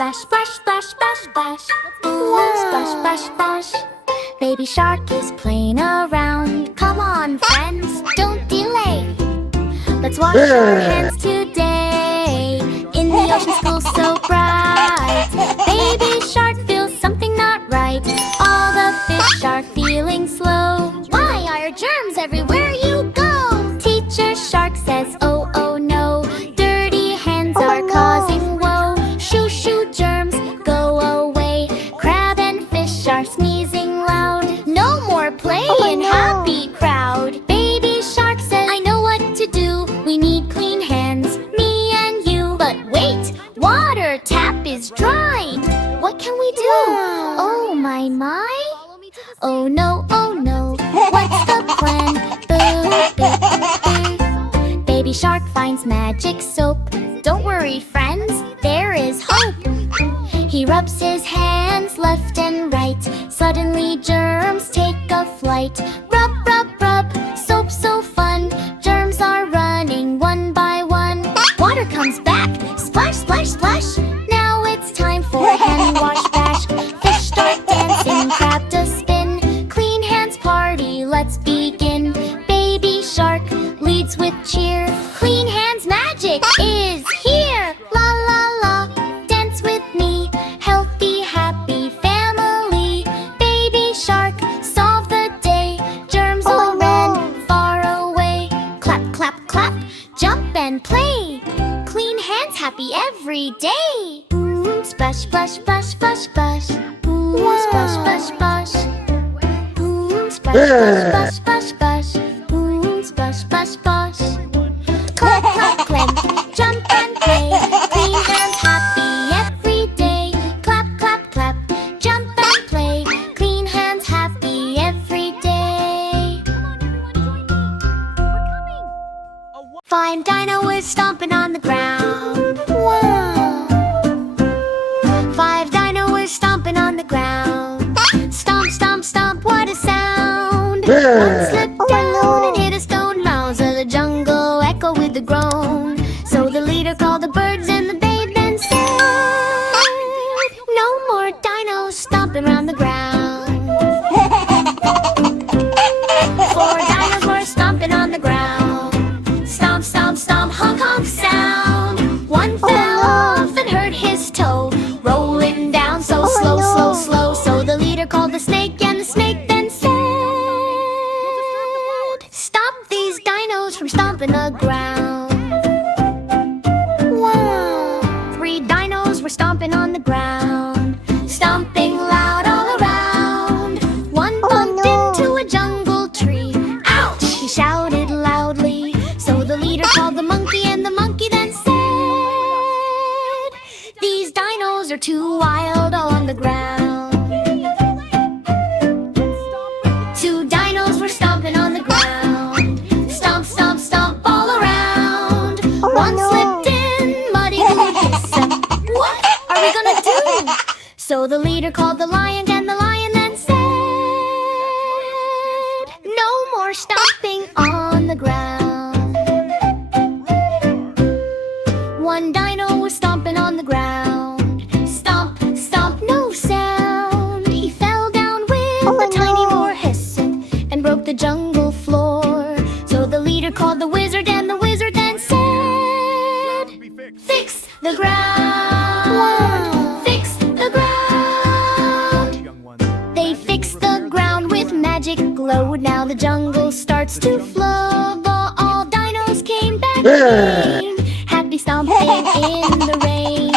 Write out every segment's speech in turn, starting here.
splash, splash, splash, splash, splash. Ooh, splash, splash, splash. Baby shark is playing around. Come on, friends, don't delay. Let's wash our hands today in the ocean school so bright. Baby shark feels something not right. All the fish are feeling slow. Why are germs everywhere you go? Teacher shark says, oh, oh no. Dirty hands are causing woe. Shoo, shoo, germs, go away. Crab and fish are sneezing loud. No more play in happy crowd. Baby shark says, I know what to do. We need clean hands, me and you. But wait, water tap is dry. What can we do? Oh my, my. Oh no, what's the plan? Boo, boo, boo. Baby shark finds magic soap. Don't worry, friends, there is hope. He rubs his hands left and right. Suddenly germs take a flight. Rub, rub, rub, soap so fun. Germs are running one by one. Water comes back, splash, splash, splash. Now it's time for a hand wash bash. Fish start dancing, crab does spin. Clean hands party, let's begin. Baby shark leads with cheer. Clean hands magic is here. La la la, dance with me. Healthy, happy family. Baby shark, solve the day. Germs all ran far away. Clap, clap, clap, jump and play. Clean hands happy every day. Splash, splash, splash, splash, splash. Splash, splash, splash. Splash, splash, splash, splash, splash. Splash, splash, splash. Clap, clap, clap, jump and play. Clean hands happy every day. Clap, clap, clap, jump and play. Clean hands happy every day. Five dino was stomping on the ground. Wow. Five dino was stomping on the ground. Stomp, stomp, stomp, what a sound. One slipped down and hit a stone mound. So the jungle echoed with a groan. So the leader called the birds and the babe and said, no more dinos stomping around the ground. Four dinos were stomping on the ground. Stomp, stomp, stomp, honk, honk sound. One fell off and hurt his toe, rolling down so slow, slow, slow. So the leader called the snake and the snake then said, stop these dinos from stomping the ground. Wow. Three dinos were stomping on the ground, stomping loud all around. One bumped into a jungle tree. Ouch! He shouted loudly. So the leader called the monkey and the monkey then said, these dinos are too wild on the ground. Two dinos were stomping on the ground. Stomp, stomp, stomp all around. One slipped in, muddy glue hissing. What are we gonna do? So the leader called the lion and the lion then said, no more stomping on the ground. One dino was stomping on the ground. Stomp, stomp, no sound. He fell down with a tiny roar hissing and broke the jungle floor. So the leader called the wizard and the wizard then said, fix the ground. Wow. Fix the ground. They fixed the ground with magic glow. Now the jungle starts to flow. All dinos came back again, happy stomping in the rain.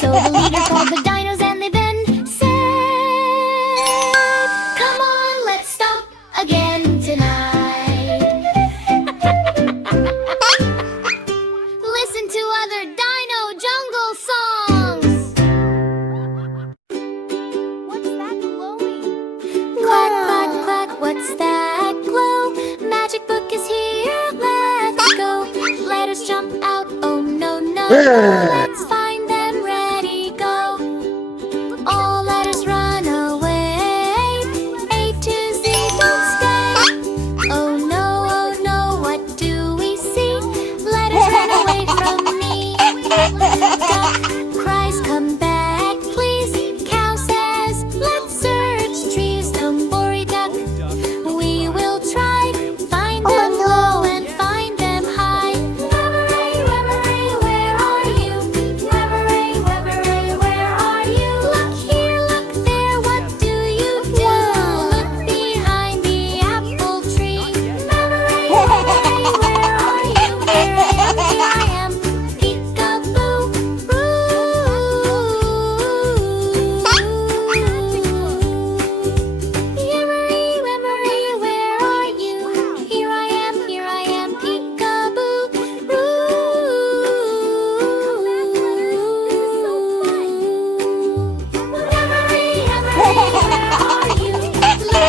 So the leader called the dinos and they then said, come on, let's stomp again tonight. Listen to other dino jungle songs. What's that glowing? Quack, quack, quack, what's that glow? Magic book is here, let's go. Let us jump out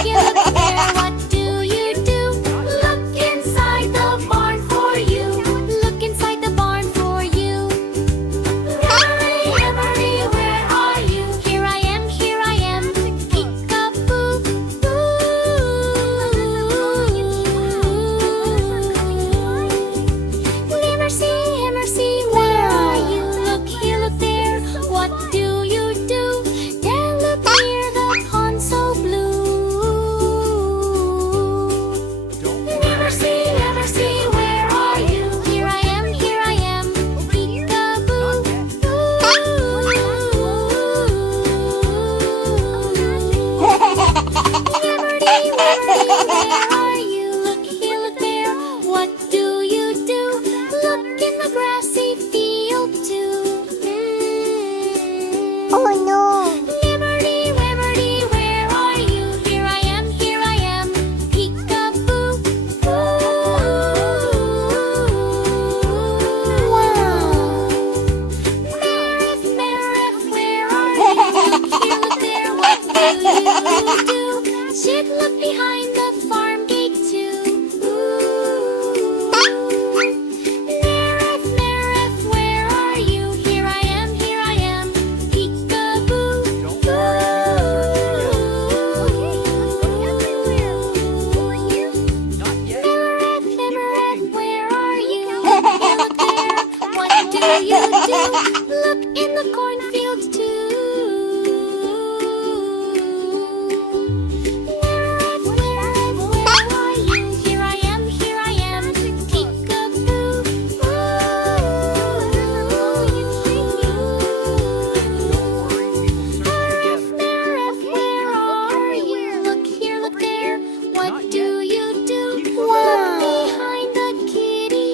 here, look there. What do you do? Look inside the barn for you. Look inside the barn for you. Emery, Emery, where are you? Here I am, here I am. Peek-a-boo, Emercy, Emercy, where are you? Look here, look there. What do you do? There, look near the pond so blue. Emercy, Emercy, where are you? Here I am, here I am. Peek-a-boo, Emerty, where are you? Look here, look there. What do you do? Look in the grassy field too. Oh no! Liberty, Liberty, where are you? Here I am, here I am. Peek-a-boo. Wow! Merriff, Merriff, where are you? Look here, look there, what do you do? Chick, look behind the farm gate too. Merriff, Merriff, where are you? Here I am, here I am. Peek-a-boo. Merriff, Merriff, where are you? Look here, look there. What do you do? Look in the cornfield too. Merriff, Merriff, where are you? Here I am, here I am. Peek-a-boo. Merriff, where are you? Look here, look there. What do you do? Look behind the kitty.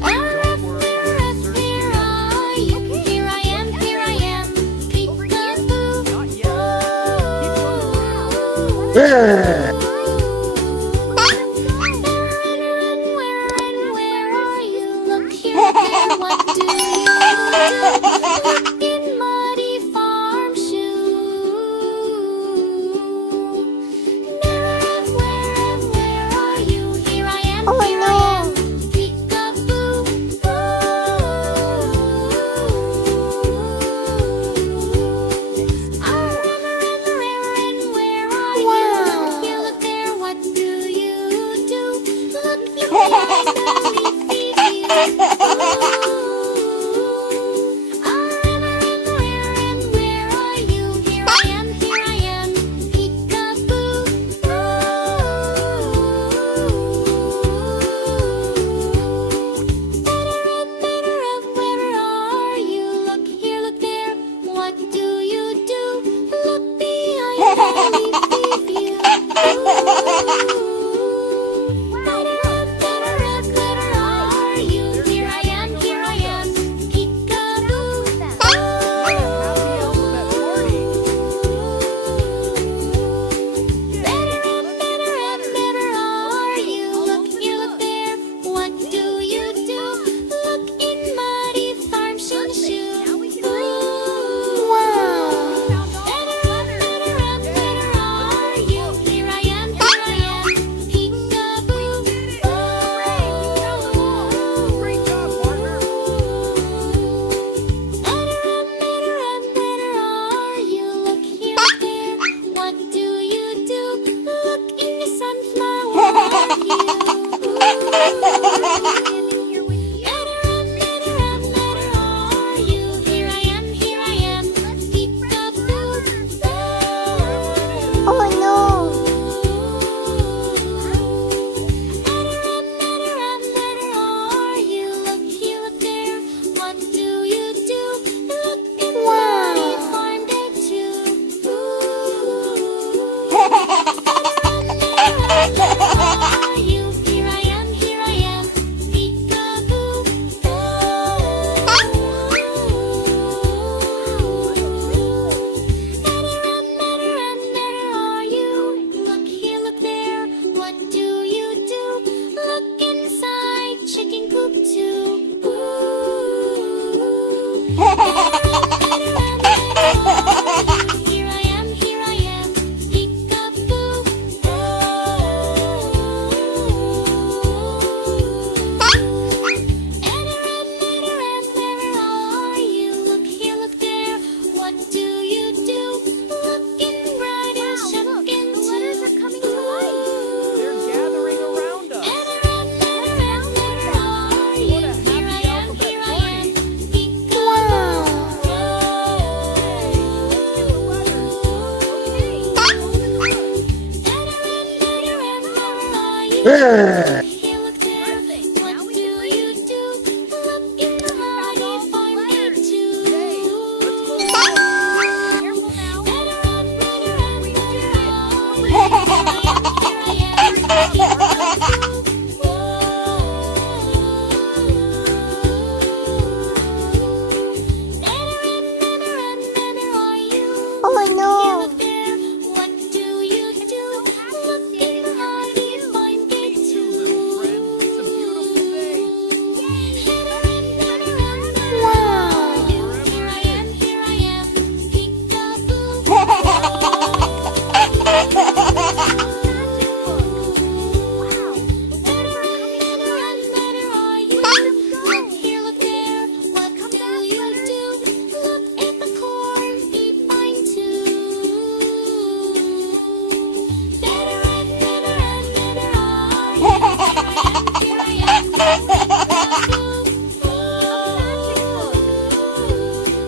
Merriff, Merriff, where are you? Here I am, here I am. Peek-a-boo. Where are you? Look here, look there. What do you do? Look in muddy farm shoe. Merriff, where are you? Here I am, Oh, here I no. am. Peek-a-boo. Where are you? Wow. Look here,